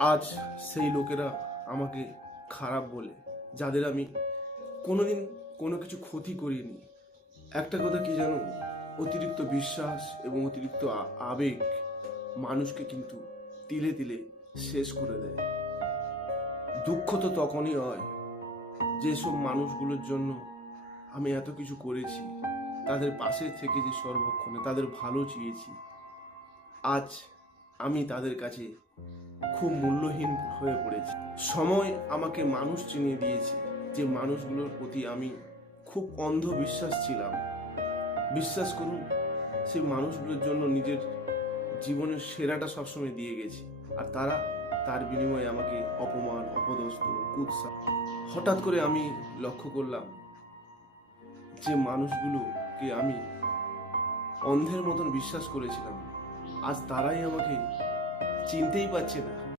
আজ সেই লোকেরা আমাকে খারাপ বলে, যাদের আমি কোনোদিন কোনো কিছু ক্ষতি করিনি। একটা কথা কি জানো, অতিরিক্ত বিশ্বাস এবং অতিরিক্ত আবেগ মানুষকে কিন্তু তিলে তিলে শেষ করে দেয়। দুঃখ তো তখনই হয় যেসব মানুষগুলোর জন্য আমি এত কিছু করেছি, তাদের পাশে থেকে যে সর্বক্ষণে তাদের ভালো চেয়েছি, আজ আমি তাদের কাছে খুব মূল্যহীন হয়ে পড়েছি। সময় আমাকে মানুষ চিনিয়ে দিয়েছে, যে মানুষগুলোর প্রতি আমি খুব অন্ধ বিশ্বাস ছিলাম। বিশ্বাস করুন, সেই মানুষগুলোর জন্য নিজের জীবনের সেরাটা সবসময় দিয়ে গেছি, আর তারা তার বিনিময়ে আমাকে অপমান, অপদস্থ, কুৎসা। হঠাৎ করে আমি লক্ষ্য করলাম যে মানুষগুলোকে আমি অন্ধের মতন বিশ্বাস করেছিলাম, আজ তারাই আমাকে চিনতেই পারছে না।